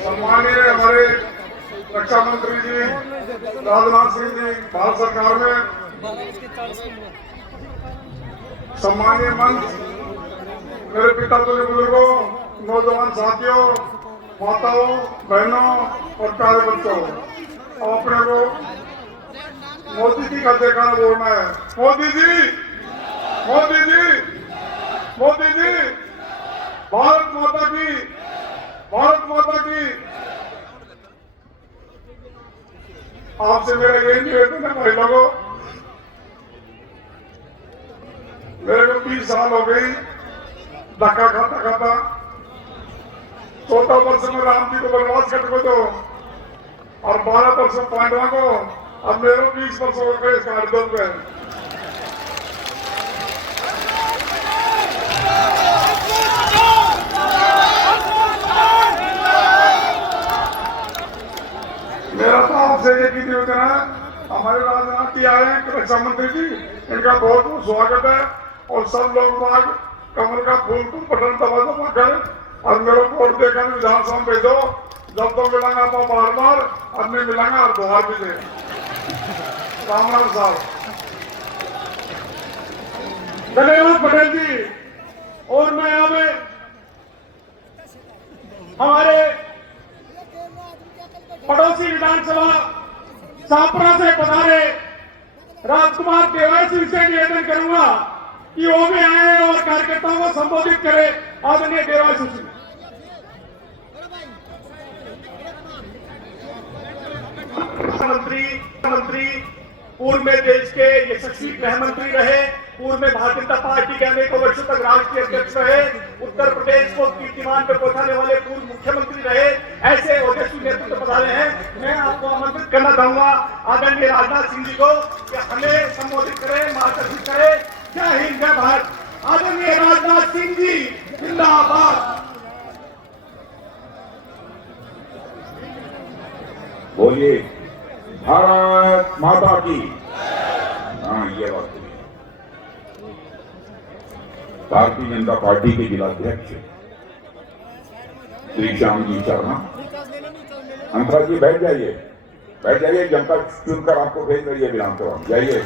सम्मानीय हमारे रक्षा मंत्री जी राजनाथ सिंह जी भारत सरकार में, सम्मानीय मंच, मेरे पिता तुल्य बुजुर्गों, नौजवान साथियों, माताओं, बहनों और प्यारे बच्चों, अब अपने को मोदी जी का जयकारा बोलना है। मोदी जी, मोदी जी, मोदी जी, भारत माता की, भारत माता की। आपसे मेरा यही निवेदन है भाई लोगों, मेरे को 20 साल हो गई धक्का खाता खाता। 14 वर्ष में राम जी को वनवास कट को दो और 12 वर्ष पांडवा को, अब मेरे 20 वर्ष हो गए इस कार्यक्रम में। मेरा तो आपसे एक ही निवेदन है, हमारे राजनाथ जी आए हैं रक्षा मंत्री जी, इनका बहुत बहुत स्वागत है और सब लोग बाग कमल का फूल को बटन दबा दबा कर और मेरे को वोट देकर विधानसभा में भेजो। जब तो मिलांगा तो बार बार, अब नहीं मिलांगा और दोबार भी दे। राम राम साहब। धन्यवाद पटेल जी। और मैं अब हमारे पड़ोसी विधानसभा सापरा से पधारे राजकुमार देवासी से निवेदन करूंगा कि वो भी आए और कार्यकर्ताओं को संबोधित करे। आदरणीय देवासी सिंह। मंत्री पूर्व में देश के यशस्वी गृह मंत्री रहे, पूर्व में भारतीय जनता पार्टी के अनेकों वर्षों तक राष्ट्रीय अध्यक्ष रहे, उत्तर प्रदेश को कीर्तिमान पे पहुंचाने वाले पूर्व मुख्यमंत्री रहे, ऐसे ओजस्वी नेतृत्व पधारे हैं। मैं आपको आमंत्रित करना चाहूंगा आदरणीय राजनाथ सिंह जी को कि हमें संबोधित करें, मार्गदर्शित करें। जय हिंद, जय भारत। आदरणीय राजनाथ सिंह जी जिंदाबाद। बोलिए भारत माता की। हाँ, ये बात है। भारतीय जनता पार्टी के जिलाध्यक्ष श्री श्याम जी शर्मा, अंतरा जी बैठ जाइए, बैठ जाइए। जनता चुनकर आपको भेज रही है विधानसभा में, जाइए।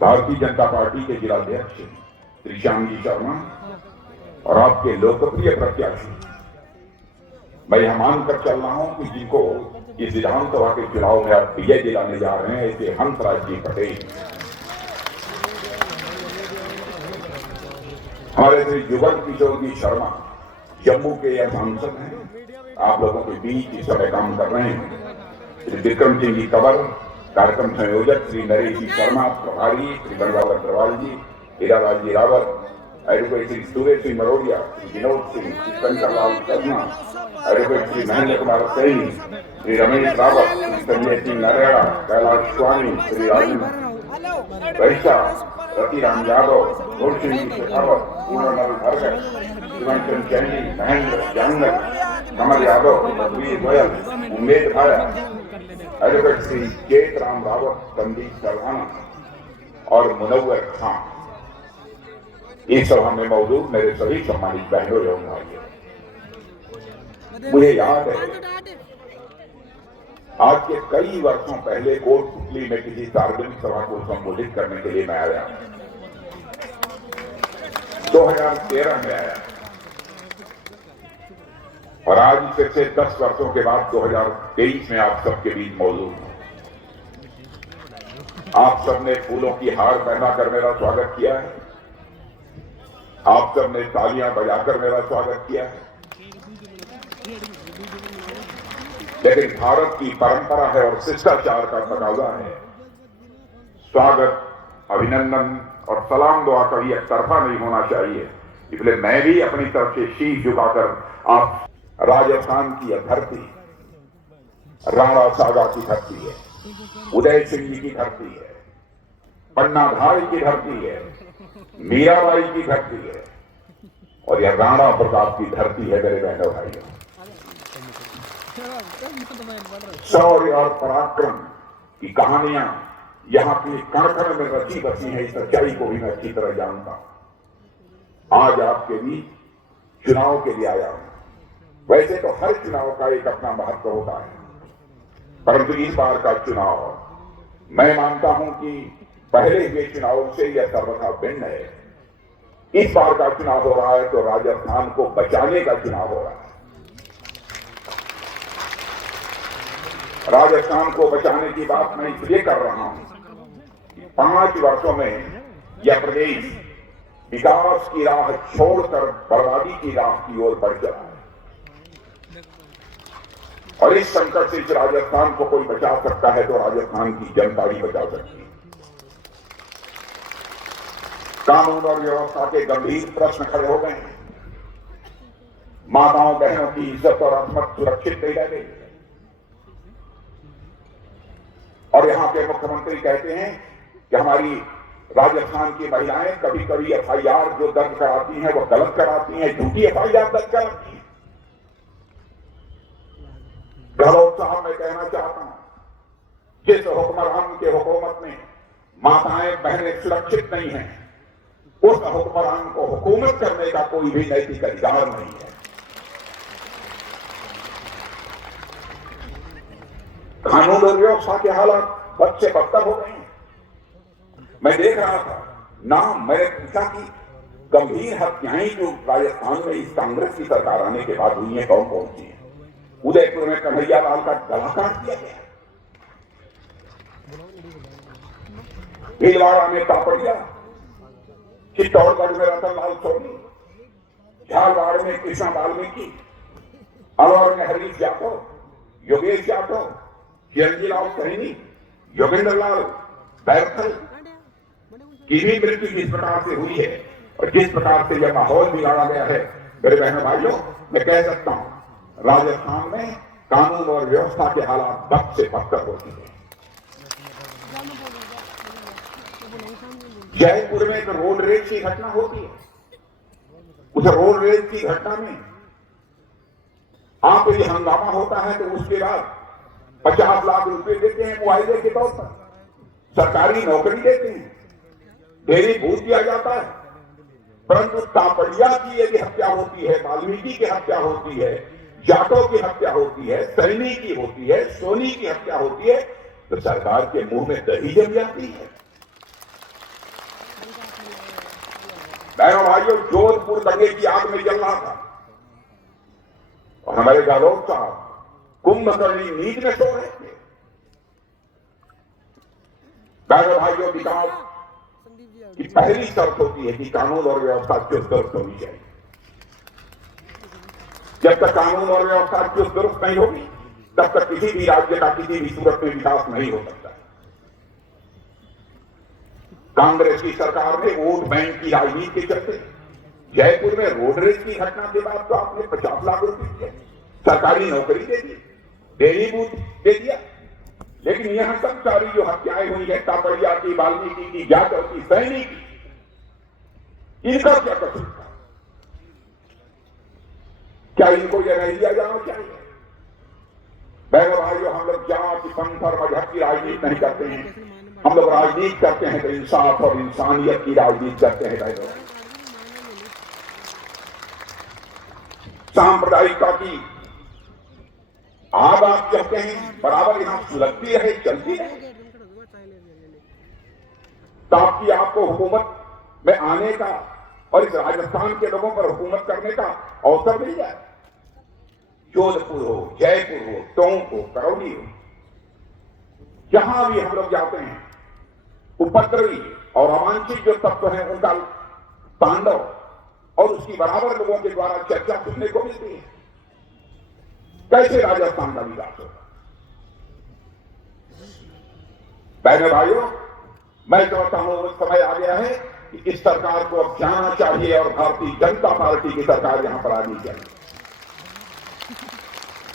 भारतीय जनता पार्टी के जिलाध्यक्ष श्री श्याम जी शर्मा और आपके लोकप्रिय प्रत्याशी, मैं यह मानकर चल रहा हूं कि जिनको इस विधानसभा के चुनाव में आप विजय दिलाने जा रहे हैं, ऐसे हंसराज जी पटेल, हमारे श्री जुगल किशोर जी शर्मा जम्मू के यह सांसद हैं, आप लोगों के बीच इस समय काम कर रहे हैं। श्री विक्रम सिंह जी कंवर कार्यक्रम संयोजक, श्री नरेश जी शर्मा प्रभारी, श्री गंगाधर अग्रवाल जी, हीरालाल जी रावत, एडवोकेट श्री सुरेश सिंह मरोड़िया, श्री विनोद सिंह, शंकर लाल शर्मा, एडवोकेट श्री महेंद्र कुमार सैनी, श्री रमेश रावत, श्री संजय सिंह नरेड़ा, कैलाश स्वामी, श्री राजन वैश्या, रतिराम यादव, गुरसिंह शेखावत, पूर्णलाल भरगत, शिवंचन चैनी, महेंद्र जानक, कमल यादव, वीर गोयल, उम्मेद भाया, एडवोकेट श्री चेत राम रावत, संदीप सरहाना और मुनव्वर खान। इस सभा में मौजूद मेरे सभी सम्मानित बहनों एवं भाइयों, मुझे याद है आज के कई वर्षों पहले कोटपुतली में किसी सार्वजनिक सभा को संबोधित करने के लिए मैं आया, 2013 में आया, और आज से 10 वर्षों के बाद 2023 में आप सबके बीच मौजूद हूं। आप सबने फूलों की हार पहनाकर मेरा स्वागत किया है, आप सबने तालियां बजाकर मेरा स्वागत किया है, लेकिन भारत की परंपरा है और शिष्टाचार का तकाजा है, स्वागत, अभिनंदन और सलाम दुआ कभी एक तरफा नहीं होना चाहिए। इसलिए मैं भी अपनी तरफ से शीश झुकाकर आप, राजस्थान की यह धरती राणा सागा की धरती है, उदय सिंह जी की धरती है, पन्नाधार की धरती है, मीराबाई की धरती है और यह राणा प्रताप की धरती है। मेरे बहनों भाइयों, शौर्य और पराक्रम की कहानियां यहाँ की कण कण में रची बसी है, इस सच्चाई को भी मैं अच्छी तरह जानता हूं। आज आपके बीच चुनाव के लिए आया हूं। वैसे तो हर चुनाव का एक अपना महत्व होता है, परंतु इस बार का चुनाव मैं मानता हूं कि पहले हुए चुनावों से यह सर्वथा भिन्न है। इस बार का चुनाव हो रहा है तो राजस्थान को बचाने का चुनाव हो रहा है। राजस्थान को बचाने की बात मैं इसलिए कर रहा हूं कि 5 वर्षों में यह प्रदेश विकास की राह छोड़कर बर्बादी की राह की ओर बढ़ चला है और इस संकट से इस राजस्थान को कोई बचा सकता है तो राजस्थान की जनता ही बचा सकती है। कानून और व्यवस्था के गंभीर प्रश्न खड़े हो गए हैं। माताओं बहनों की इज्जत और अजमत सुरक्षित नहीं रह गई और यहां के मुख्यमंत्री कहते हैं कि हमारी राजस्थान की महिलाएं कभी कभी एफआईआर जो दर्ज कराती हैं वो गलत कराती हैं, झूठी एफआईआर दर्ज कराती हैं। गहलोत साहब मैं कहना चाहता हूं, जिस हुक्मरान के हुकूमत में माताएं बहनें सुरक्षित नहीं हैं, उस हुक्मरान को हुकूमत करने का कोई भी नैतिक अधिकार नहीं है। कानून और व्यवस्था के हालात बद से बदतर हो गए हैं। मैं देख रहा था नाम, मैंने पूछा कि गंभीर हत्याएं जो राजस्थान में इस कांग्रेस की सरकार आने के बाद हुई है कौन कौन सी है। उदयपुर में कन्हैया लाल का गला काट दिया गया, भीलवाड़ा में तापड़िया, चित्तौड़गढ़ में रतन लाल सोनी, झालवाड़ में कृष्णा वाल्मीकि, अलवर में हरीश यादव, योगेश यादव, चिरंजीलाल सैनी, योगेंद्र लाल बैरखल की भी मृत्यु जिस प्रकार से हुई है और जिस प्रकार से यह माहौल बिगाड़ा गया है, मेरे बहनों भाइयों, मैं कह सकता हूं राजस्थान में कानून और व्यवस्था के हालात बद से बदतर होती है। जयपुर में तो रोड रेज की घटना होती है, उस रोड रेज की घटना में आप यदि हंगामा होता है तो उसके बाद 50 लाख रुपए देते हैं मुआवजे के तौर पर, सरकारी नौकरी देते हैं, डेरी भूत दिया जाता है। परंतु तापड़िया की यदि हत्या होती है, वाल्मीकि की हत्या होती है, जाटव की हत्या होती है, सैनी की होती है, सोनी की हत्या होती है, तो सरकार के मुंह में दही जम जाती है। बहनों भाइयों, जोधपुर दंगे की आग में जल रहा था और हमारे गहलोत साहब कुंभकर्णी नींद में सो रहे थे। बहनों भाइयों, विकास की पहली शर्त होती है कि कानून और व्यवस्था चुस्त दुरुस्त होनी चाहिए। जब तक कानून और व्यवस्था चुस्त दुरुस्त नहीं होगी तब तक किसी भी राज्य का किसी भी सूरत में विकास नहीं हो सकता। कांग्रेस की सरकार ने वोट बैंक की राजनीति के चलते जयपुर में रोड रेज की घटना के बाद तो आपने 50 लाख रुपए दिए, सरकारी नौकरी दे दी, डेयरी बूथ दे दिया, लेकिन यहां सब सारी जो हत्याएं हुई है तापड़िया की, वाल्मीकि की, जाटव की, सैनी की, इनका क्या कसूर था? क्या इनको यह नहीं दिया जाना चाहिए? बहनों भाइयों, हम लोग जाति, पंथ और मजहब की राजनीति नहीं करते हैं, हम लोग राजनीति करते हैं तो इंसाफ और इंसानियत की राजनीति करते हैं। बहनों, सांप्रदायिकता की आग आप कहते हैं बराबर यहां सुलगती रहे, चलती रहे, ताकि आपको हुकूमत में आने का और इस राजस्थान के लोगों पर हुकूमत करने का अवसर मिल जाए। जोधपुर हो, जयपुर हो, टोंक हो, करौली हो, जहां भी हम लोग जाते हैं उपद्रवी और अवांछित जो तत्व हैं उनका तांडव और उसकी बराबर लोगों के द्वारा चर्चा सुनने को मिलती है। कैसे राजस्थान का विकास होगा? बहनों भाइयों, मैं समझता हूं उस समय आ गया है कि इस सरकार को अब जाना चाहिए और भारतीय जनता पार्टी की सरकार यहां पर आनी चाहिए।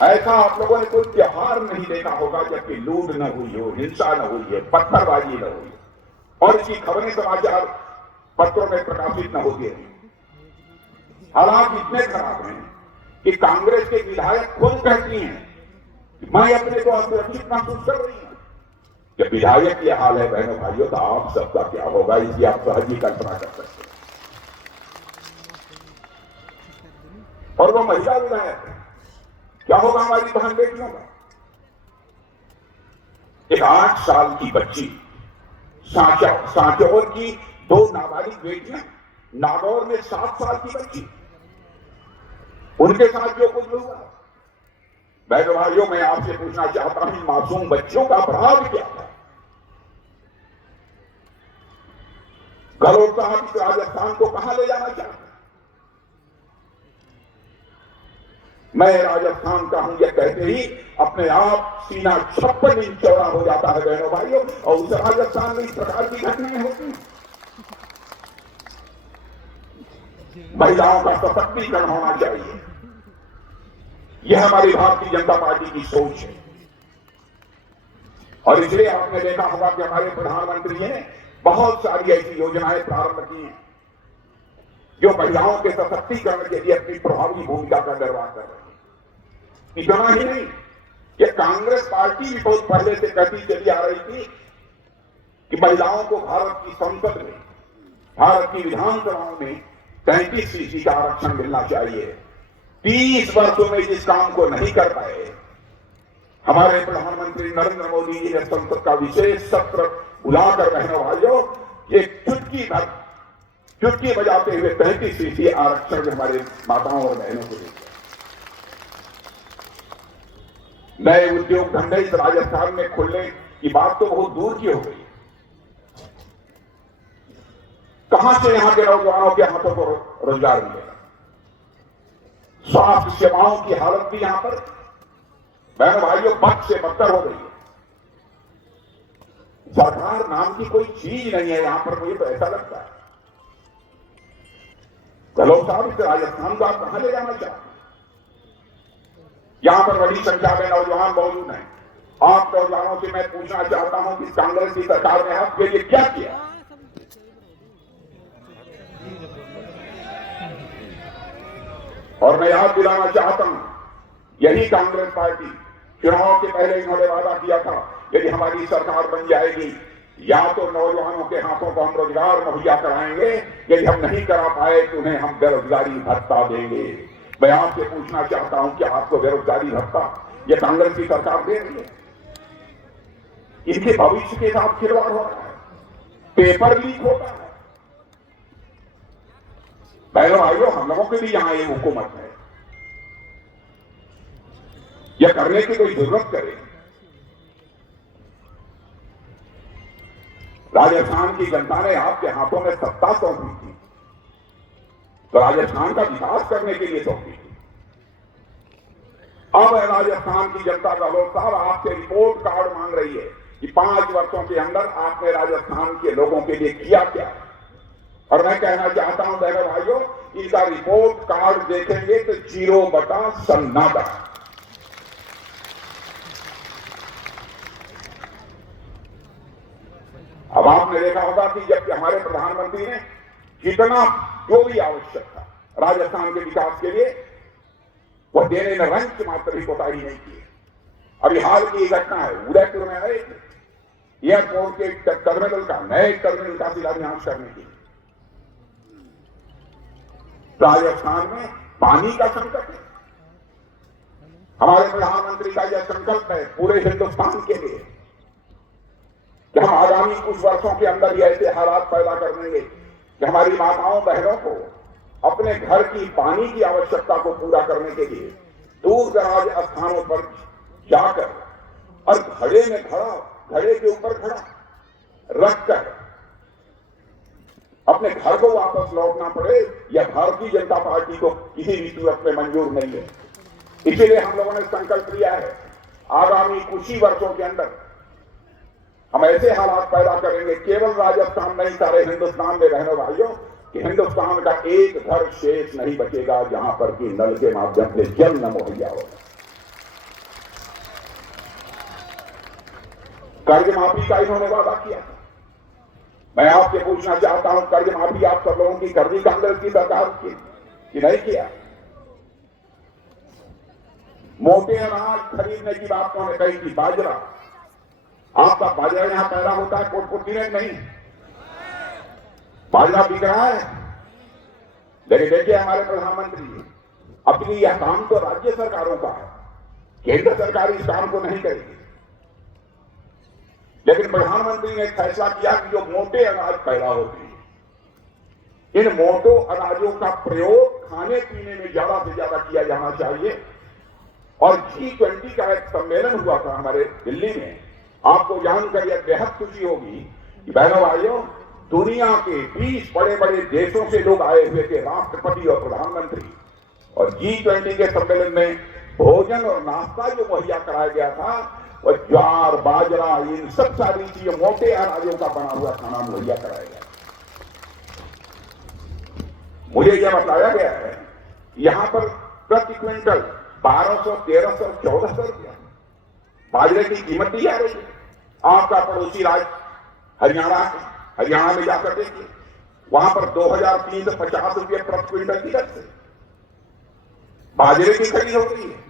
ऐसा आप लोगों ने कोई त्योहार नहीं देखा होगा जबकि लूट न हुई हो, हिंसा न हुई है, पत्थरबाजी न हुई और इसकी खबरें समाचार पत्रों में प्रकाशित न होती है। हालात इतने खराब हैं कि कांग्रेस के विधायक खुद कहती हैं कि मैं अपने को असुरक्षित महसूस कर रही हूं। जब विधायक ये हाल है बहनों भाइयों, तो आप सबका क्या होगा, इसकी आप सहज ही कल्पना कर सकते हैं। और वो महिला विधायक है, क्या होगा हमारी बहन बेटियों का? एक 8 साल की बच्ची, सांचौर की 2 नाबालिग बेटियां, नागौर में 7 साल की बच्ची, उनके साथ जो कुछ हुआ। बहनों भाइयों, मैं आपसे पूछना चाहता हूं, मासूम बच्चों का अपराध क्या था? गहलोत साहब इस राजस्थान को कहां ले जाना चाहते हैं? मैं राजस्थान का हूं यह कहते ही अपने आप सीना 56 इंच चौड़ा हो जाता है बहनों भाइयों, और उस राजस्थान में इस प्रकार की घटनाएं होती हैं। महिलाओं का सशक्तिकरण होना चाहिए, यह हमारी भारतीय जनता पार्टी की सोच है। और इसलिए आपने देखा होगा कि हमारे प्रधानमंत्री ने बहुत सारी ऐसी योजनाएं प्रारंभ की हैं जो महिलाओं के सशक्तिकरण के लिए अपनी प्रभावी भूमिका का निर्वाह कर रही है। इतना ही नहीं, ये कांग्रेस पार्टी भी बहुत पहले से कहती चली आ रही थी कि महिलाओं को भारत की संसद में, भारत की विधानसभाओं में 33% का आरक्षण मिलना चाहिए। 30 वर्षों में जिस काम को नहीं कर पाए, हमारे प्रधानमंत्री नरेंद्र मोदी जी ने संसद का विशेष सत्र बुलाकर बहनों भाइयों एक चुटकी बजाते हुए 33% आरक्षण हमारे माताओं और बहनों को दिया। नए उद्योग धंधे इस राजस्थान में खुलने की बात तो बहुत दूर की हो गई। कहां से यहां के नौजवानों के हाथों को रोजगार मिलेगा? स्वास्थ्य सेवाओं की हालत भी यहां पर बहनों भाइयों बद से बदतर हो गई है। सरकार नाम की कोई चीज नहीं है यहां पर, मुझे तो ऐसा लगता है। गहलोत साहब इस राजस्थान को आप कहां ले जाना चाहते हैं? यहां पर बड़ी संख्या में नौजवान मौजूद हैं। आप नौजवानों से मैं पूछना चाहता हूं कि कांग्रेस की सरकार ने आपके लिए क्या किया? और मैं याद दिलाना चाहता हूं, यही कांग्रेस पार्टी चुनाव के पहले इन्होंने वादा किया था, यदि हमारी सरकार बन जाएगी या तो नौजवानों के हाथों को हम रोजगार मुहैया कराएंगे, यदि हम नहीं करा पाए तो उन्हें हम बेरोजगारी भत्ता देंगे। मैं आपसे पूछना चाहता हूं कि आपको बेरोजगारी भत्ता ये कांग्रेस की सरकार दे रही है? इनके भविष्य के साथ खिलवाड़ हो रहा है, पेपर लीक होता है। बहनों भाइयों, हम लोगों के भी यहां एक हुकूमत है, यह करने की कोई जरूरत करे। राजस्थान की जनता ने आपके हाथों में सत्ता सौंपी थी, तो राजस्थान का विकास करने के लिए सौंपी थी। अब राजस्थान की जनता गहलोत साहब आपसे रिपोर्ट कार्ड मांग रही है कि 5 वर्षों के अंदर आपने राजस्थान के लोगों के लिए किया क्या। और मैं कहना चाहता हूं बहनों भाइयों, इनका रिपोर्ट कार्ड देखेंगे तो 0 सन्नाटा। अब आपने देखा होगा कि जब हमारे प्रधानमंत्री ने जितना जो भी आवश्यक था राजस्थान के विकास के लिए, वह देने में रंच मात्र ही कोताही नहीं की। अभी हाल की घटना है, उदयपुर में आए एयरपोर्ट के टर्मिनल का, नए टर्मिनल का शिलान्यास करने की। राजस्थान में पानी का संकट है। हमारे प्रधानमंत्री का यह संकल्प है पूरे हिंदुस्तान के लिए कि हम आगामी कुछ वर्षों के अंदर ही ऐसे हालात पैदा कर देंगे कि हमारी माताओं बहनों को अपने घर की पानी की आवश्यकता को पूरा करने के लिए दूर दराज स्थानों पर जाकर और घड़े के ऊपर खड़ा रखकर अपने घर को वापस लौटना पड़े, यह भारतीय जनता पार्टी को किसी भी सूरत में मंजूर नहीं है। इसीलिए हम लोगों ने संकल्प लिया है, आगामी कुछ ही वर्षों के अंदर हम ऐसे हालात पैदा करेंगे, केवल राजस्थान नहीं सारे हिंदुस्तान में बहनों भाइयों, कि हिंदुस्तान का एक घर शेष नहीं बचेगा जहां पर कि नल के माध्यम से जल न मुहैया होगा। कर्ज माफी का इन्होंने वादा किया। मैं आपसे पूछना चाहता हूं, कर्ज माफी आप सब लोगों की कर दी कांग्रेस की सरकार की कि नहीं किया? मोटे अनाज खरीदने की बात उन्होंने कही थी, बाजरा। आपका बाजरा यहां पैदा होता है कोटपुतली में नहीं, बाजरा बिक रहा है। लेकिन देखिए हमारे प्रधानमंत्री, अपनी यह काम तो राज्य सरकारों का है, केंद्र सरकार इस काम को नहीं करेगी। लेकिन प्रधानमंत्री ने फैसला किया कि जो मोटे अनाज पैदा होते हैं, इन मोटो अनाजों का प्रयोग खाने पीने में ज्यादा से ज्यादा किया जाना चाहिए। और G20 का एक सम्मेलन हुआ था हमारे दिल्ली में, आपको जानकर यह बेहद खुशी होगी कि बहनों भाइयों, दुनिया के 20 बड़े बड़े देशों से लोग आए हुए थे, राष्ट्रपति और प्रधानमंत्री। और G20 के सम्मेलन में भोजन और नाश्ता जो मुहैया कराया गया था, और ज्वार बाजरा इन सब सारी चीजें, मोटे अनाजों का बना हुआ खाना मुहैया कराया गया। मुझे यह बताया गया है यहां पर प्रति क्विंटल 1200, 1300, 1400 रुपया बाजरे की कीमत दी जा रही है। आपका पड़ोसी राज्य हरियाणा में जाकर देखिए, वहां पर 2350 रुपये प्रति क्विंटल की दर से बाजरे की खरीद हो रही है।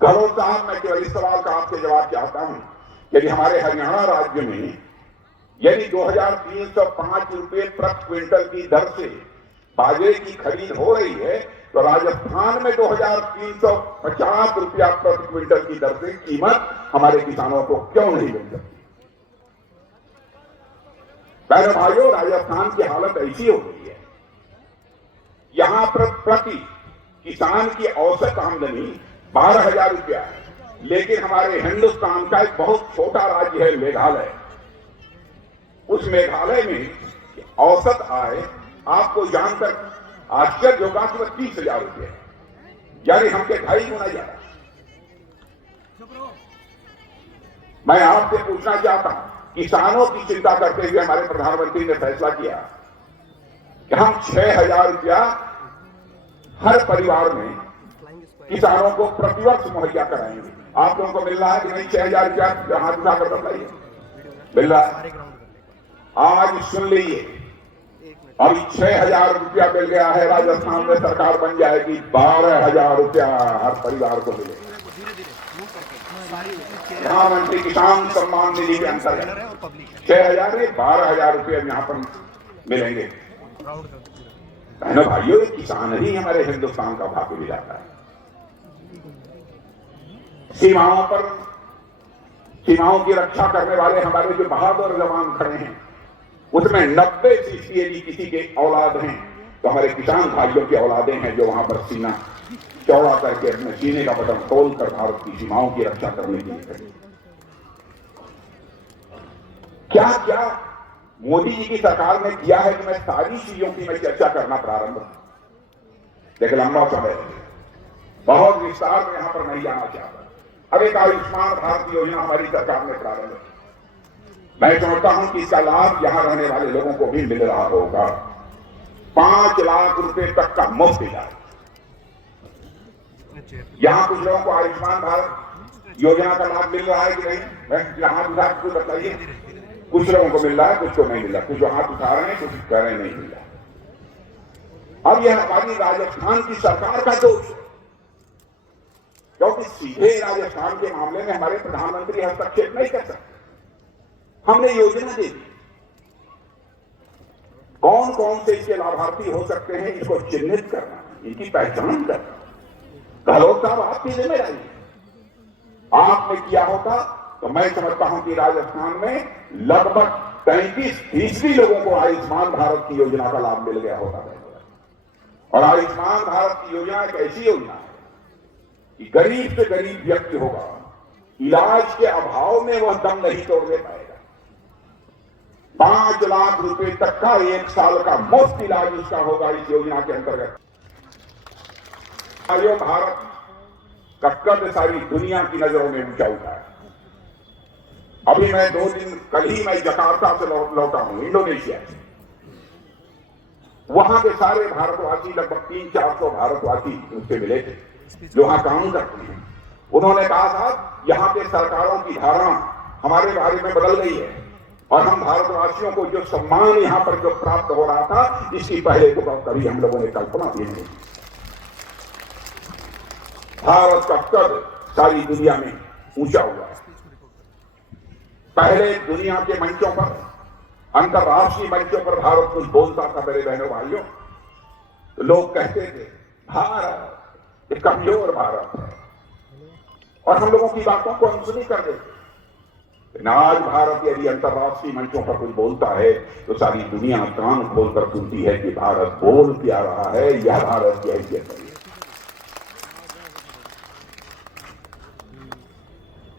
गहलोत साहब, मैं केवल इस सवाल का आपसे जवाब चाहता हूं, यदि हमारे हरियाणा राज्य में यदि 2305 रुपये प्रति क्विंटल की दर से बाजरे की खरीद हो रही है, तो राजस्थान में 2350 रुपया प्रति क्विंटल की दर से कीमत हमारे किसानों को क्यों नहीं मिल सकती? बहनों भाइयों, राजस्थान की हालत ऐसी हो गई है, यहां पर प्रति किसान की औसत आमदनी 12,000 रुपया है। लेकिन हमारे हिंदुस्तान का एक बहुत छोटा राज्य है मेघालय, उस मेघालय में औसत आय आपको जानकर आश्चर्य होगा कि 30,000 रुपये, यानी हमके 2.5 गुना ज्यादा। मैं आपसे पूछना चाहता हूं, किसानों की चिंता करते हुए हमारे प्रधानमंत्री ने फैसला किया कि हम 6,000 रुपया हर परिवार में किसानों को प्रतिवर्ष मुहैया कराएंगे। आप लोगों को मिल रहा है कि नहीं? 6,000 रुपया हाथ उठाकर बताइए, मिल रहा है? आज सुन लीजिए, अभी 6,000 रुपया मिल गया है, राजस्थान में सरकार बन जाएगी, 12,000 रुपया हर परिवार को मिलेगा। प्रधानमंत्री किसान सम्मान निधि के अंतर्गत 6,000 नहीं 12,000 रुपये यहां पर मिलेंगे। बहनों भाइयों, ये किसान ही हमारे हिंदुस्तान का भाग्य विधाता है। सीमाओं की रक्षा करने वाले हमारे जो बहादुर जवान खड़े हैं, उसमें 90% यदि किसी के औलाद हैं तो हमारे किसान भाइयों की औलादें हैं, जो वहां पर सीना चौड़ा करके अपने सीने का बटन खोलकर भारत की सीमाओं की रक्षा करने के लिए खड़े। क्या क्या मोदी जी की सरकार ने किया है कि मैं सारी चीजों की मैं चर्चा करना प्रारंभ, लेकिन लंबा समय बहुत विस्तार में यहां पर नहीं जाना चाहता। अब एक आयुष्मान भारत योजना हमारी सरकार ने प्रारंभ की। मैं समझता हूं कि इसका लाभ यहां रहने वाले लोगों को भी मिल रहा होगा। 5 लाख रुपए तक का मुफ्त इलाज। यहां कुछ लोगों को आयुष्मान भारत योजना का लाभ मिल रहा है कि नहीं? मैं हाथ उठा के बताइए। कुछ लोगों को मिल रहा है, कुछ को नहीं मिल रहा। कुछ हाथ उठा रहे हैं, कुछ कह रहे नहीं मिल रहा। अब यह हमारी राजस्थान की सरकार का दोष है, क्योंकि सीधे राजस्थान के मामले में हमारे प्रधानमंत्री हस्तक्षेप नहीं कर सकते। हमने योजना दे दी, कौन कौन से इसके लाभार्थी हो सकते हैं इसको चिन्हित करना, इनकी पहचान करना गहलोत साहब आपकी जिम्मेदारी है। आपने किया होता तो मैं समझता हूं कि राजस्थान में लगभग 33% लोगों को आयुष्मान भारत की योजना का लाभ मिल गया होता है। और आयुष्मान भारत की योजना एक ऐसी योजना है कि गरीब से गरीब व्यक्ति होगा, इलाज के अभाव में वह दम नहीं तोड़ने पाएगा। 5 लाख रुपए तक का 1 साल का मुफ्त इलाज उसका होगा इस योजना के अंतर्गत। आयो भारत का कद सारी दुनिया की नजरों में ऊंचा उठा है। अभी मैं 2 दिन कल ही मैं जकार्ता से लौटा हूं, इंडोनेशिया से। वहां के सारे भारतवासी, लगभग 300-400 भारतवासी उससे मिले थे जो वहां काम करते हैं। उन्होंने कहा था यहां के सरकारों की धारणा हमारे बारे में बदल गई है और हम भारतवासियों को जो सम्मान यहां पर जो प्राप्त हो रहा था, इसकी पहले तो कभी हम लोगों ने कल्पना भी नहीं। भारत का कद सारी दुनिया में ऊंचा हुआ है। पहले दुनिया के मंचों पर, अंतर्राष्ट्रीय मंचों पर भारत कुछ बोलता था मेरे बहनों भाइयों, तो लोग कहते थे भारत एक कमजोर भारत है, और हम लोगों की बातों को अनसुनी कर देते। लेकिन आज भारत यदि अंतर्राष्ट्रीय मंचों पर कुछ बोलता है तो सारी दुनिया कान खोलकर सुनती है कि भारत बोल क्या रहा है, यह भारत की हैसियत है,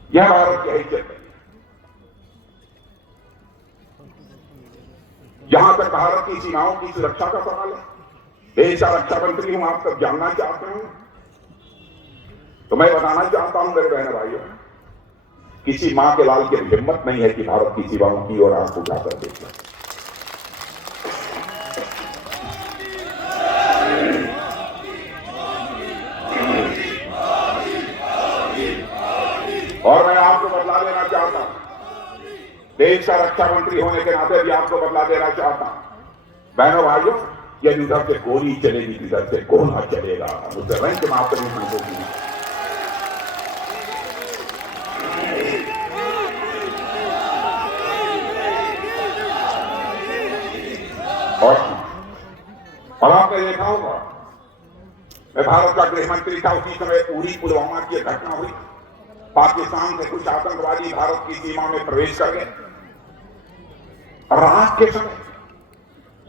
यह भारत की हैसियत है। जहां तक भारत की सीमाओं की सुरक्षा का सवाल है, देश का रक्षा मंत्री हूं, आप सब जानना चाहते हैं, तो मैं बताना चाहता हूं मेरे बहन भाइयों, किसी मां के लाल की हिम्मत नहीं है कि भारत की सीमाओं की ओर आंख उठाकर देखे। और मैं आपको बदला देना चाहता हूं, देश का रक्षा मंत्री होने के नाते भी आपको बदला देना चाहता हूं। बहनों भाइयों, यदि उधर से गोली चलेगी, इधर से गोला चलेगा, मुझसे रंग मात्र नहीं समझोगी। और आपने देखा होगा, मैं भारत का गृह मंत्री था, उसी समय उरी पुलवामा की घटना हुई, पाकिस्तान से कुछ आतंकवादी भारत की सीमा में प्रवेश कर गए, रात के समय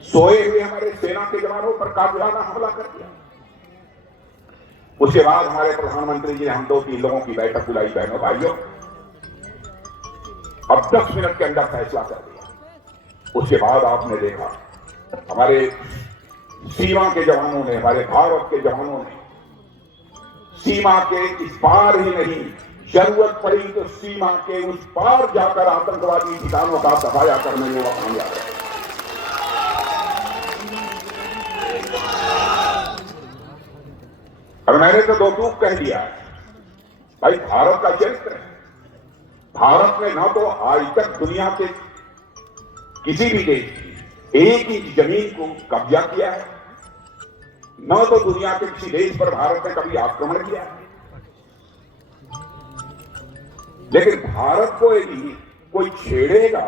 सोए हुए हमारे सेना के जवानों पर कातिलाना हमला कर दिया। उसके बाद हमारे प्रधानमंत्री जी ने हम 2-3 लोगों की बैठक बुलाई, बहनों भाइयों, अब 10 मिनट के अंदर फैसला कर दिया। उसके बाद आपने देखा हमारे सीमा के जवानों ने, हमारे भारत के जवानों ने सीमा के इस पार ही नहीं, जरूरत पड़ी तो सीमा के उस पार जाकर आतंकवादी ठिकानों का सफाया करने में वो कामयाब रहे। और मैंने तो दो टूक कह दिया, भाई भारत का चरित्र है, भारत ने न तो आज तक दुनिया के किसी भी देश की एक इंच जमीन को कब्जा किया है, न तो दुनिया के किसी देश पर भारत ने कभी आक्रमण किया है। लेकिन भारत को यदि कोई छेड़ेगा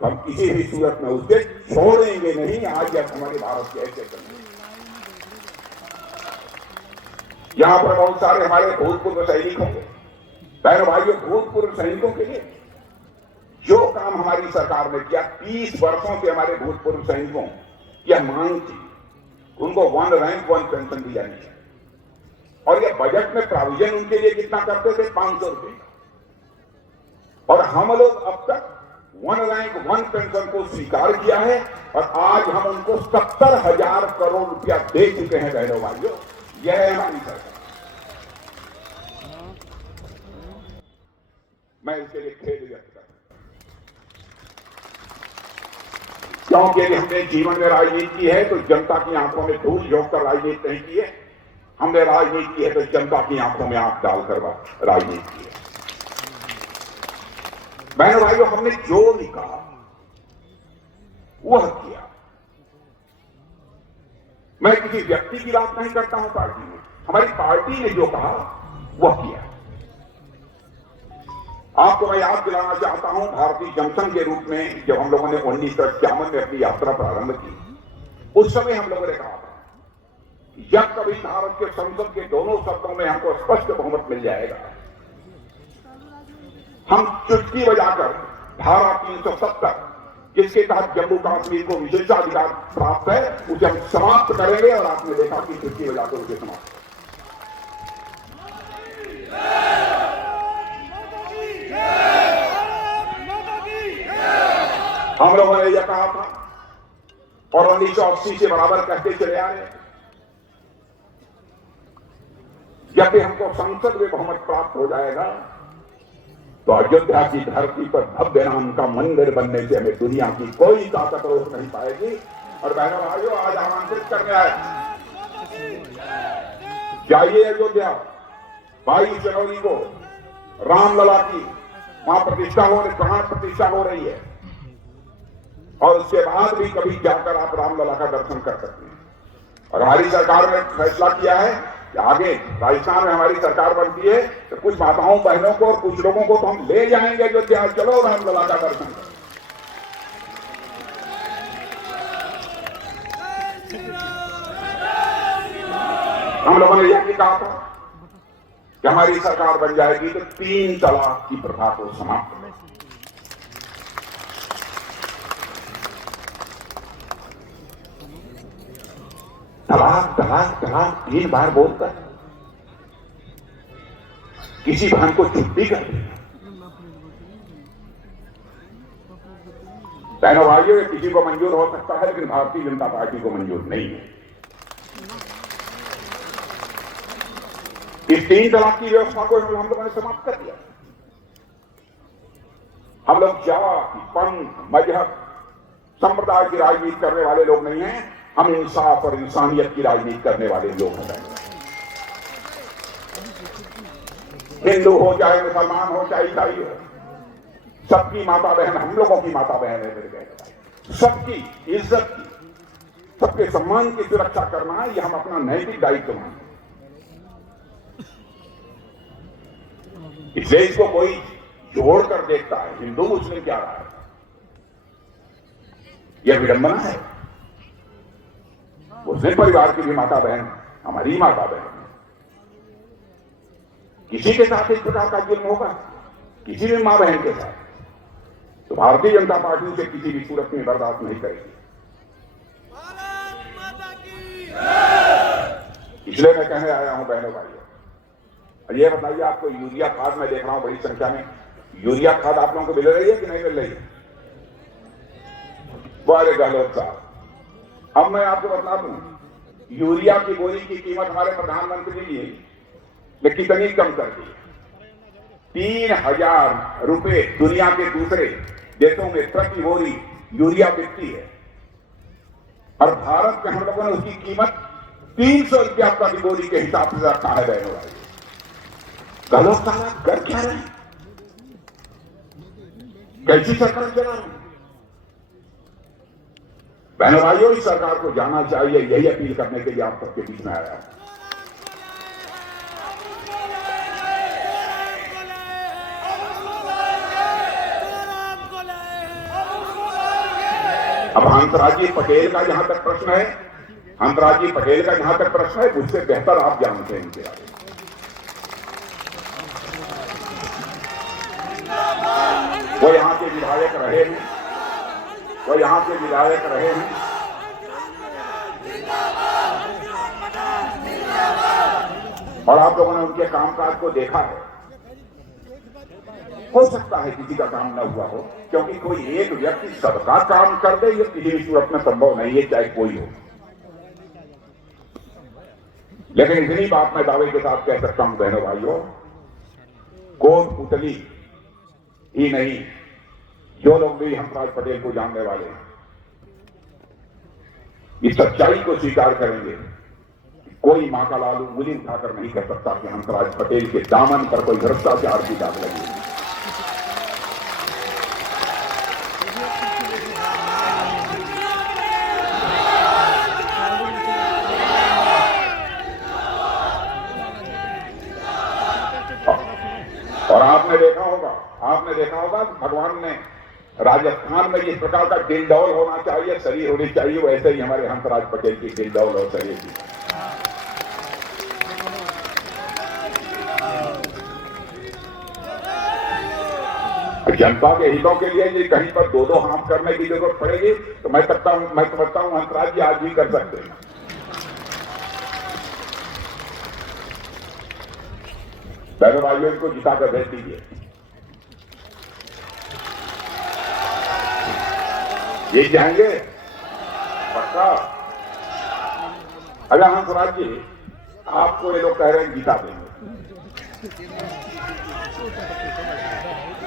तो हम किसी भी सूरत में उसे छोड़ेंगे नहीं। आज यह हमारे भारत के ऐसे करने, यहां पर बहुत सारे हमारे भूतपूर्व सैनिक होंगे, बहनों भाइयों, भूतपूर्व सैनिकों के लिए जो काम हमारी सरकार ने किया, 30 वर्षों से हमारे भूतपूर्व सैनिकों यह मांग थी, उनको 1 रैंक 1 पेंशन दी जानी है। और यह बजट में प्रोविजन उनके लिए कितना करते थे, 500 रुपए। और हम लोग अब तक 1 रैंक 1 पेंशन को स्वीकार किया है, और आज हम उनको 70,000 करोड़ रुपया दे चुके हैं। बहनों भाइयों, यह है हमारी सरकार। मैं इसके लिए खेद व्यक्त करता हूं, क्योंकि यदि हमने जीवन में राजनीति की है तो जनता की आंखों में धूल झोंक कर राजनीति नहीं की है, हमने राजनीति की है तो जनता की आंखों में आंख डालकर राजनीति की है। बहनों भाइयों, हमने जो भी कहा वह किया। मैं किसी व्यक्ति की बात नहीं करता हूं, पार्टी में, हमारी पार्टी ने जो कहा वह किया। आपको मैं याद दिलाना चाहता हूं, भारतीय जनसंघ के रूप में जब हम लोगों ने 1951 में अपनी यात्रा प्रारंभ की, उस समय हम लोगों ने कहा था, जब कभी भारत के संसद के दोनों सदनों में हमको स्पष्ट बहुमत मिल जाएगा, हम चुटकी बजाकर धारा 370, जिसके तहत जम्मू कश्मीर को विशेषाधिकार प्राप्त है, उसे हम समाप्त करेंगे। और आपने देखा कि चुटकी बजाकर उसे समाप्त। हम लोगों ने यह कहा था और 1980 से बराबर कहते चले आ रहे, जब भी हमको संसद में बहुमत प्राप्त हो जाएगा तो अयोध्या की धरती पर भव्य नाम का मंदिर बनने से हमें दुनिया की कोई ताकत रोक नहीं पाएगी। और बहनों भाइयों, आज आमंत्रित करने आए, जाइए अयोध्या 22 जनवरी को रामलला की वहां प्राण प्रतिष्ठा हो रही है, और उसके बाद भी कभी जाकर आप रामलला का दर्शन कर सकते हैं। और हमारी सरकार ने फैसला किया है कि आगे राजस्थान में हमारी सरकार बनती है तो कुछ माताओं बहनों को और कुछ लोगों को तो हम ले जाएंगे अयोध्या, चलो रामलला का दर्शन करो। हम लोगों ने यह भी कहा था कि हमारी सरकार बन जाएगी तो 3 तलाक की प्रथा को समाप्त करें। तलाक तलाक तलाक 3 बार बोलकर किसी बहन को छुट्टी कर दी। बहनों भाइयों, किसी को मंजूर हो सकता है लेकिन भारतीय जनता पार्टी को मंजूर नहीं है। इस 3 तलाक की व्यवस्था को हम लोगों ने समाप्त कर दिया। हम लोग जाति, पंथ, मजहब, संप्रदाय की राजनीति करने वाले लोग नहीं हैं, हम इंसाफ और इंसानियत की राजनीति करने वाले लोग हैं। हिंदू हो चाहे मुसलमान हो चाहे ईसाई हो, सबकी माता बहन हम लोगों की माता बहन है मेरे भाई। सबकी इज्जत की, सबके सम्मान की सुरक्षा करना, यह हम अपना नैतिक दायित्व मानते हैं। इसलिए इसको कोई जोड़कर देखता है हिंदू मुस्लिम क्या रहा है, यह विडंबना है। मुस्लिम परिवार की भी माता बहन हमारी माता बहन है। किसी के साथ इस प्रकार का जुल्म होगा, किसी भी मां बहन के साथ, तो भारतीय जनता पार्टी से किसी भी सूरत में बर्दाश्त नहीं करेगी। इसलिए मैं कहने आया हूं बहनों भाइयों, ये बताइए आपको यूरिया खाद मैं देख रहा हूं बड़ी संख्या में, यूरिया खाद आप लोगों को मिल रही है कि नहीं मिल रही है? बड़े गलत साहब, अब मैं आपको बता दूं, यूरिया की बोरी की कीमत हमारे प्रधानमंत्री जी ने कितनी कम कर दी। 3000 रुपए दुनिया के दूसरे देशों में प्रति बोरी यूरिया बिकती है, और भारत में हम लोगों ने उसकी कीमत 300 रुपया प्रति बोरी के हिसाब से रखा है। बहनों भाई, गलत साला कर क्या रहे हैं? कैसी सरकार चला रहे हैं? बहनों भाइयों, इस सरकार को जाना चाहिए, यही अपील करने के लिए आप सबके बीच में आया है। अब हंसराज जी पटेल का जहां तक प्रश्न है, हंसराज जी पटेल का जहां तक प्रश्न है, मुझसे बेहतर आप जानते हैं इनके बारे में। वो यहां के विधायक रहे हैं, वो यहां के विधायक रहे हैं, और आप लोगों ने उनके कामकाज को देखा है। हो सकता है किसी का काम न हुआ हो, क्योंकि कोई एक व्यक्ति सबका काम कर दे, ये किसी भी सूरत में संभव नहीं है, चाहे कोई हो। लेकिन इतनी बात मैं दावे के साथ कह सकता हूं बहनों भाइयों, कोट पुतली ही नहीं, जो लोग भी हंसराज पटेल को जानने वाले हैं, इस सच्चाई को स्वीकार करेंगे। कोई मां का लालू उंगली उठाकर नहीं कर सकता कि हंसराज पटेल के दामन पर कोई भ्रष्टाचार की दाग लगी। और आपने देखा होगा भगवान ने राजस्थान में जिस प्रकार का दिलडौल होना चाहिए, शरीर होनी चाहिए, वैसे ही हमारे हंसराज पटेल की दिलडौल और शरीर की। जनता के हितों के लिए यदि कहीं पर 2-2 हाथ करने की जरूरत पड़ेगी तो मैं समझता हूं हंसराज जी आज भी कर सकते हैं। बहनों भाइयों, इनको जिताकर भेज दीजिए। ये जाएंगे पक्का। अगर हंसराज जी आपको ये लोग कह रहे हैं जिता देंगे,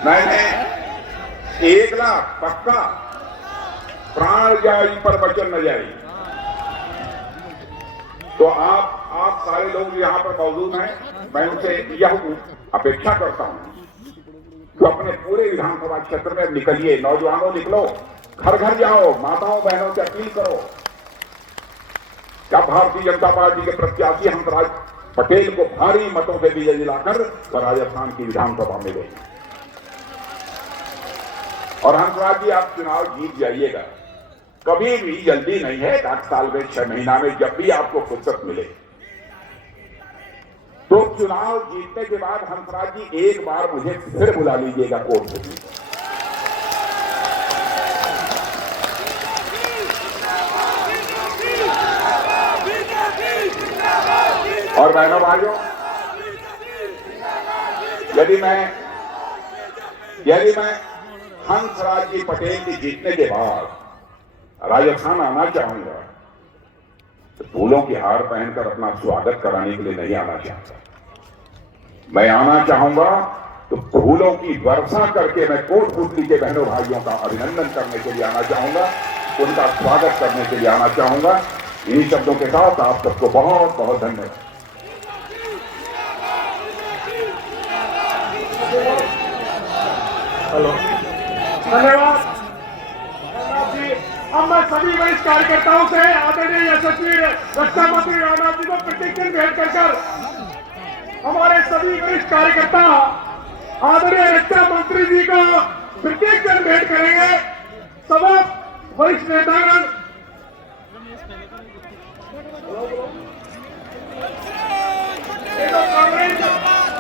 नहीं 1 लाख पक्का, प्राण जाई पर वचन न जाई। तो आप सारे लोग यहाँ पर मौजूद हैं, मैं उनसे यह अपेक्षा करता हूं कि अपने पूरे विधानसभा क्षेत्र में निकलिए, नौजवानों निकलो, घर घर जाओ, माताओं बहनों से अपील करो क्या भारतीय जनता पार्टी के प्रत्याशी हंसराज पटेल को भारी मतों से विजय दिलाकर वह राजस्थान की विधानसभा में गई। और हंसराज जी, आप चुनाव जीत जाइएगा, कभी भी जल्दी नहीं है, 8 साल में 6 महीना में जब भी आपको फुर्सत मिले। तो चुनाव जीतने के बाद हंसराज जी एक बार मुझे फिर बुला लीजिएगा कोर्ट से। और बहनों भाइयों, यदि मैं हंसराज जी पटेल की जीतने के बाद राजस्थान आना चाहूंगा तो फूलों की हार पहनकर अपना स्वागत कराने के लिए नहीं आना चाहता। मैं आना चाहूंगा तो फूलों की वर्षा करके मैं कोटपुतली के बहनों भाइयों का अभिनंदन करने के लिए आना चाहूंगा, उनका स्वागत करने के लिए आना चाहूंगा। इन्हीं शब्दों के साथ आप सबको बहुत बहुत धन्यवाद। हेलो, धन्यवाद जी। अब मैं सभी वरिष्ठ कार्यकर्ताओं से आदरणीय यशस्वी रक्षा मंत्री राजनाथ जी को प्रतिज्ञा भेंट कर हमारे सभी वरिष्ठ कार्यकर्ता आदरणीय रक्षा मंत्री जी को प्रतिज्ञा भेंट करेंगे। सब वरिष्ठ नेतागण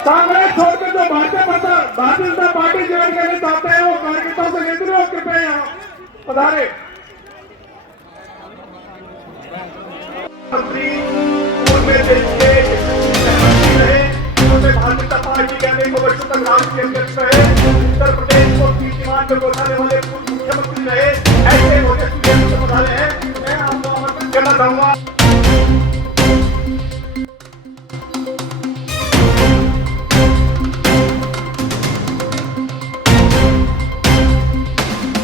कांग्रेस छोड़कर जो भारतीय जनता पार्टी ज्वाइन करना चाहते हैं वो कार्यकर्ताओं से निवेदन और कृपया यहाँ पधारे। मंत्री पूर्व में देश के रहे, पूर्व में भारतीय जनता पार्टी के अनेक वर्षों तक राष्ट्रीय अध्यक्ष रहे, उत्तर प्रदेश को कीर्तिमान में पहुंचाने वाले पूर्व मुख्यमंत्री